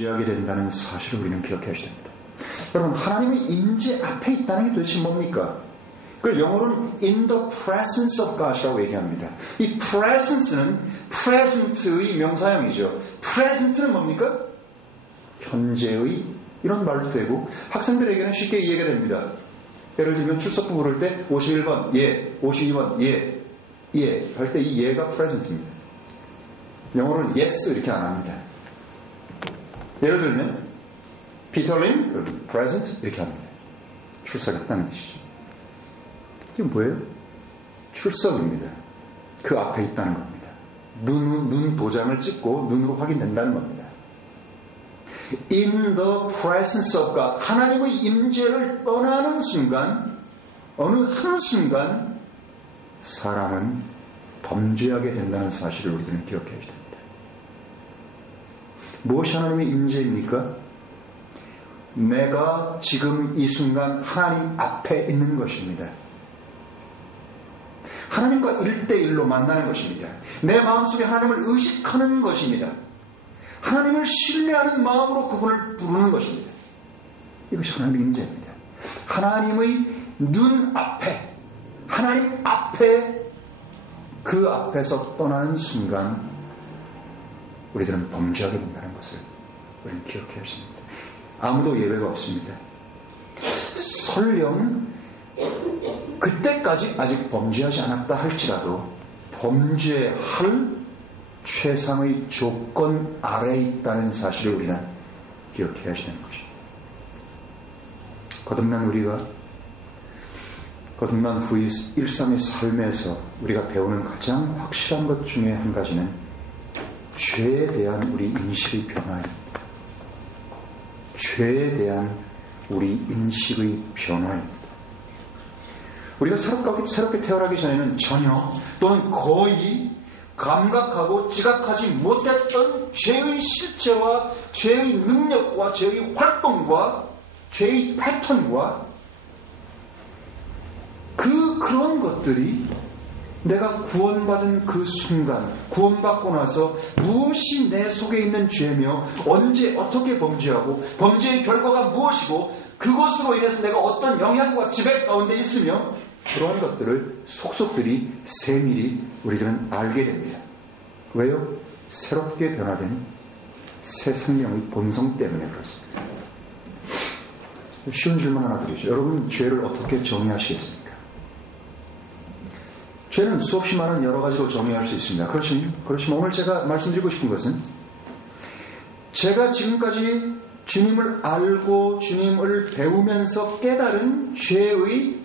하게 된다는 사실을 우리는 기억해야 됩니다. 여러분 하나님의 임재 앞에 있다는 게 도대체 뭡니까? 그걸 영어로는 in the presence of God이라고 얘기합니다. 이 presence는 present의 명사형이죠. present는 뭡니까? 현재의 이런 말도 되고 학생들에게는 쉽게 이해가 됩니다. 예를 들면 출석부 부를 때 51번 예, 52번 예, 예 할 때 이 예가 present입니다. 영어로는 yes 이렇게 안 합니다. 예를 들면 피터린 present 이렇게 합니다. 출석했다는 뜻이죠. 이게 뭐예요? 출석입니다. 그 앞에 있다는 겁니다. 눈, 눈 도장을 찍고 눈으로 확인된다는 겁니다. In the presence of God. 하나님의 임재를 떠나는 순간, 어느 한순간, 사람은 범죄하게 된다는 사실을 우리들은 기억해야 됩니다. 무엇이 하나님의 임재입니까? 내가 지금 이 순간 하나님 앞에 있는 것입니다. 하나님과 일대일로 만나는 것입니다. 내 마음속에 하나님을 의식하는 것입니다. 하나님을 신뢰하는 마음으로 그분을 부르는 것입니다. 이것이 하나님의 임재입니다. 하나님의 눈 앞에, 하나님 앞에 그 앞에서 떠나는 순간 우리들은 범죄하게 된다는 것을 우리는 기억해야 합니다. 아무도 예외가 없습니다. 설령 그때까지 아직 범죄하지 않았다 할지라도 범죄할 최상의 조건 아래에 있다는 사실을 우리는 기억해야 되는 것입니다. 거듭난 우리가 거듭난 후의 일상의 삶에서 우리가 배우는 가장 확실한 것 중에 한 가지는 죄에 대한 우리 인식의 변화입니다. 죄에 대한 우리 인식의 변화입니다. 우리가 새롭게, 새롭게 태어나기 전에는 전혀 또는 거의 감각하고 지각하지 못했던 죄의 실체와 죄의 능력과 죄의 활동과 죄의 패턴과 그 그런 것들이 내가 구원받은 그 순간, 구원받고 나서 무엇이 내 속에 있는 죄며 언제 어떻게 범죄하고 범죄의 결과가 무엇이고 그것으로 인해서 내가 어떤 영향과 지배 가운데 있으며 그러한 것들을 속속들이 세밀히 우리들은 알게 됩니다. 왜요? 새롭게 변화된 새 생명의 본성 때문에 그렇습니다. 쉬운 질문 하나 드리죠. 여러분 죄를 어떻게 정의하시겠습니까? 죄는 수없이 많은 여러 가지로 정의할 수 있습니다. 그렇지만, 그렇지만 오늘 제가 말씀드리고 싶은 것은 제가 지금까지 주님을 알고 주님을 배우면서 깨달은 죄의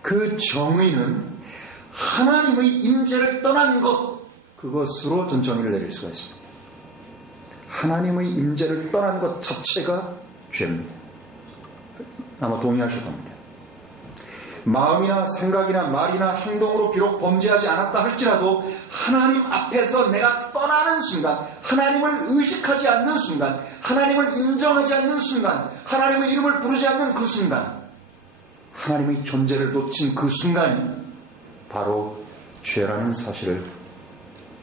그 정의는 하나님의 임재를 떠난 것 그것으로 전 정의를 내릴 수가 있습니다. 하나님의 임재를 떠난 것 자체가 죄입니다. 아마 동의하실 겁니다. 마음이나 생각이나 말이나 행동으로 비록 범죄하지 않았다 할지라도 하나님 앞에서 내가 떠나는 순간, 하나님을 의식하지 않는 순간, 하나님을 인정하지 않는 순간, 하나님의 이름을 부르지 않는 그 순간, 하나님의 존재를 놓친 그 순간이 바로 죄라는 사실을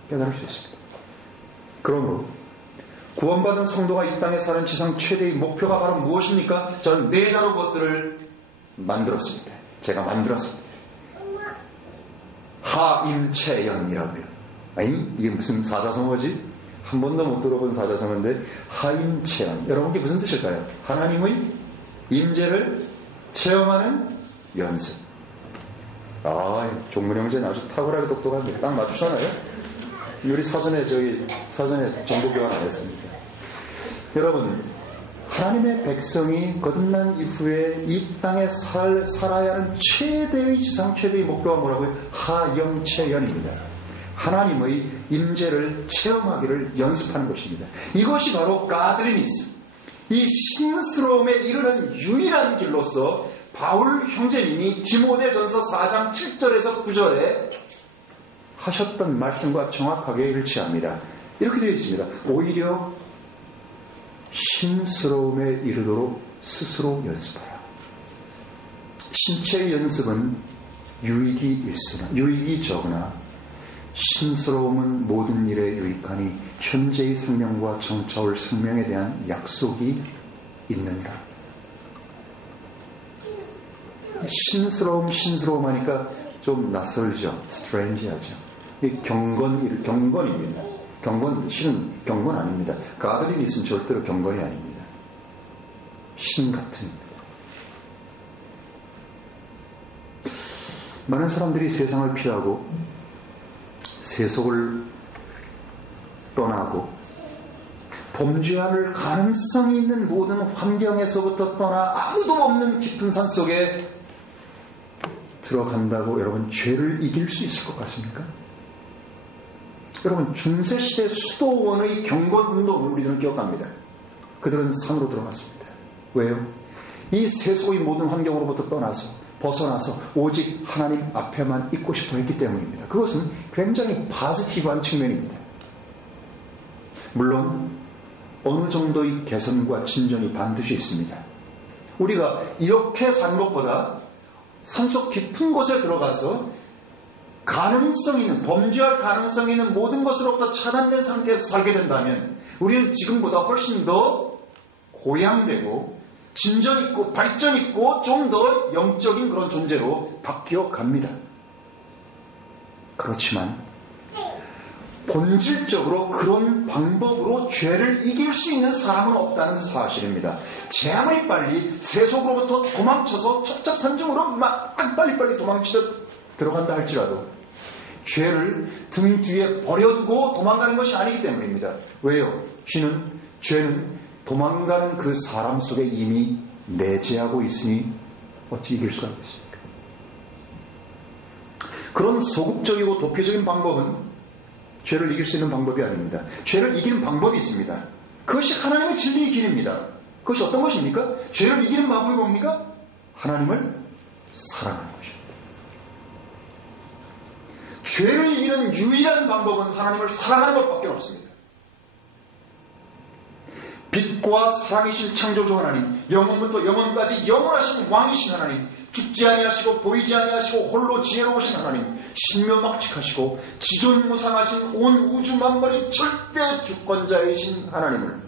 깨달을 수 있습니다. 그러므로 구원받은 성도가 이 땅에 사는 지상 최대의 목표가 바로 무엇입니까? 저는 네 자로 것들을 만들었습니다. 제가 만들었습니다. 하임채연이라고요. 아니 이게 무슨 사자성어지? 한 번도 못 들어본 사자성어인데 하임채연. 여러분께 무슨 뜻일까요? 하나님의 임재를 체험하는 연습. 아, 종문 형제는 아주 탁월하게 똑똑한데 딱 맞추잖아요. 우리 사전에 저희 사전에 정보 교환 안 했습니다. 여러분 하나님의 백성이 거듭난 이후에 이 땅에 살, 살아야 하는 최대의 지상 최대의 목표가 뭐라고요? 하영체연입니다. 하나님의 임재를 체험하기를 연습하는 것입니다. 이것이 바로 가드리미스. 이 신스러움에 이르는 유일한 길로서 바울 형제님이 디모데전서 4장 7절에서 9절에 하셨던 말씀과 정확하게 일치합니다. 이렇게 되어 있습니다. 오히려 신스러움에 이르도록 스스로 연습하라. 신체의 연습은 유익이 있으나, 유익이 적으나 신스러움은 모든 일에 유익하니 현재의 생명과 정차올 생명에 대한 약속이 있느니라. 신스러움, 신스러움 하니까 좀 낯설죠. 스트레인지하죠. 이 경건, 경건입니다. 경건, 실은 경건 아닙니다. 가드리니스는 절대로 경건이 아닙니다. 신 같은 많은 사람들이 세상을 피하고 세속을 떠나고 범죄할 가능성이 있는 모든 환경에서부터 떠나 아무도 없는 깊은 산 속에 들어간다고 여러분 죄를 이길 수 있을 것 같습니까? 여러분 중세시대 수도원의 경건운동을 우리들은 기억합니다. 그들은 산으로 들어갔습니다. 왜요? 이 세속의 모든 환경으로부터 떠나서 벗어나서 오직 하나님 앞에만 있고 싶어 했기 때문입니다. 그것은 굉장히 파지티브한 측면입니다. 물론 어느 정도의 개선과 진전이 반드시 있습니다. 우리가 이렇게 산 것보다 산속 깊은 곳에 들어가서 가능성 있는, 범죄할 가능성 있는 모든 것으로부터 차단된 상태에서 살게 된다면 우리는 지금보다 훨씬 더 고양되고 진전 있고 발전 있고 좀 더 영적인 그런 존재로 바뀌어 갑니다. 그렇지만 본질적으로 그런 방법으로 죄를 이길 수 있는 사람은 없다는 사실입니다. 재앙이 빨리 세속으로부터 도망쳐서 첩첩산중으로 막 빨리빨리 도망치듯 들어간다 할지라도 죄를 등 뒤에 버려두고 도망가는 것이 아니기 때문입니다. 왜요? 죄는, 죄는 도망가는 그 사람 속에 이미 내재하고 있으니 어찌 이길 수가 있겠습니까? 그런 소극적이고 도표적인 방법은 죄를 이길 수 있는 방법이 아닙니다. 죄를 이기는 방법이 있습니다. 그것이 하나님의 진리의 길입니다. 그것이 어떤 것입니까? 죄를 이기는 방법이 뭡니까? 하나님을 사랑하는 것입니다. 죄를 이기는 유일한 방법은 하나님을 사랑하는 것밖에 없습니다. 빛과 사랑이신 창조주 하나님, 영원부터 영원까지 영원하신 왕이신 하나님, 죽지 아니하시고 보이지 아니하시고 홀로 지혜로우신 하나님, 신묘막측하시고 지존무상하신 온 우주 만물이 절대 주권자이신 하나님을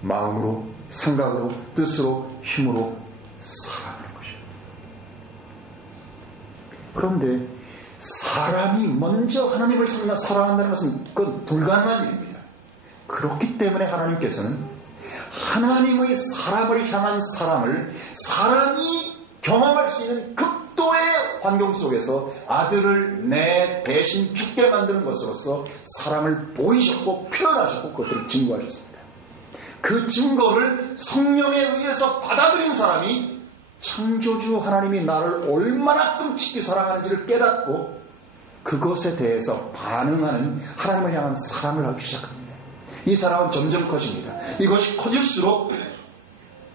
마음으로, 생각으로, 뜻으로, 힘으로 사랑하는 것입니다. 그런데 사람이 먼저 하나님을 사랑한다는 것은 그건 불가능한 일입니다. 그렇기 때문에 하나님께서는 하나님의 사람을 향한 사랑을 사람이 경험할 수 있는 극도의 환경 속에서 아들을 내 대신 죽게 만드는 것으로서 사람을 보이셨고 표현하셨고 그것들을 증거하셨습니다. 그 증거를 성령에 의해서 받아들인 사람이 창조주 하나님이 나를 얼마나 끔찍히 사랑하는지를 깨닫고 그것에 대해서 반응하는 하나님을 향한 사랑을 하기 시작합니다. 이 사람은 점점 커집니다. 이것이 커질수록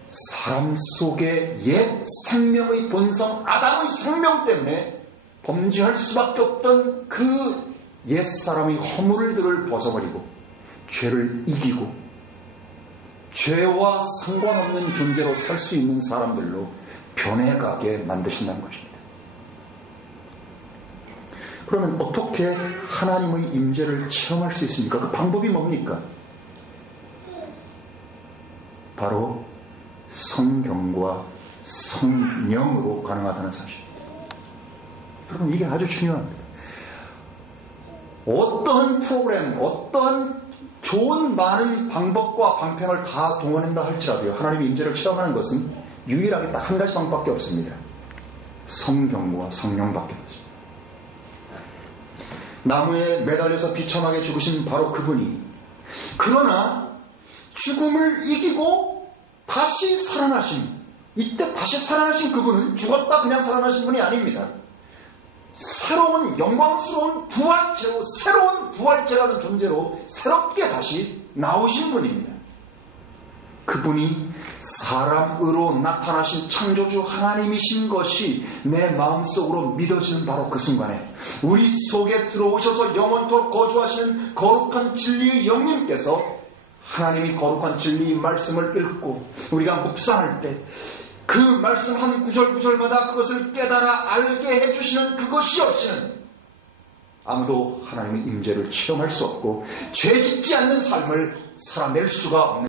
사람 속에 옛 생명의 본성, 아담의 생명 때문에 범죄할 수밖에 없던 그 옛 사람의 허물들을 벗어버리고 죄를 이기고 죄와 상관없는 존재로 살 수 있는 사람들로 변해가게 만드신다는 것입니다. 그러면 어떻게 하나님의 임재를 체험할 수 있습니까? 그 방법이 뭡니까? 바로 성경과 성령으로 가능하다는 사실입니다. 여러분 이게 아주 중요합니다. 어떠한 프로그램, 어떠한 좋은 많은 방법과 방편을 다 동원한다 할지라도요. 하나님의 임재를 체험하는 것은 유일하게 딱 한 가지 방법밖에 없습니다. 성경과 성령밖에 없습니다. 나무에 매달려서 비참하게 죽으신 바로 그분이 그러나 죽음을 이기고 다시 살아나신 이때 다시 살아나신 그분은 죽었다 그냥 살아나신 분이 아닙니다. 새로운 영광스러운 부활체로 새로운 부활체라는 존재로 새롭게 다시 나오신 분입니다. 그분이 사람으로 나타나신 창조주 하나님이신 것이 내 마음속으로 믿어지는 바로 그 순간에 우리 속에 들어오셔서 영원토록 거주하시는 거룩한 진리의 영님께서 하나님이 거룩한 진리의 말씀을 읽고 우리가 묵상할 때 그 말씀 한 구절 구절마다 그것을 깨달아 알게 해주시는 그것이 없이는 아무도 하나님의 임재를 체험할 수 없고 죄 짓지 않는 삶을 살아낼 수가 없는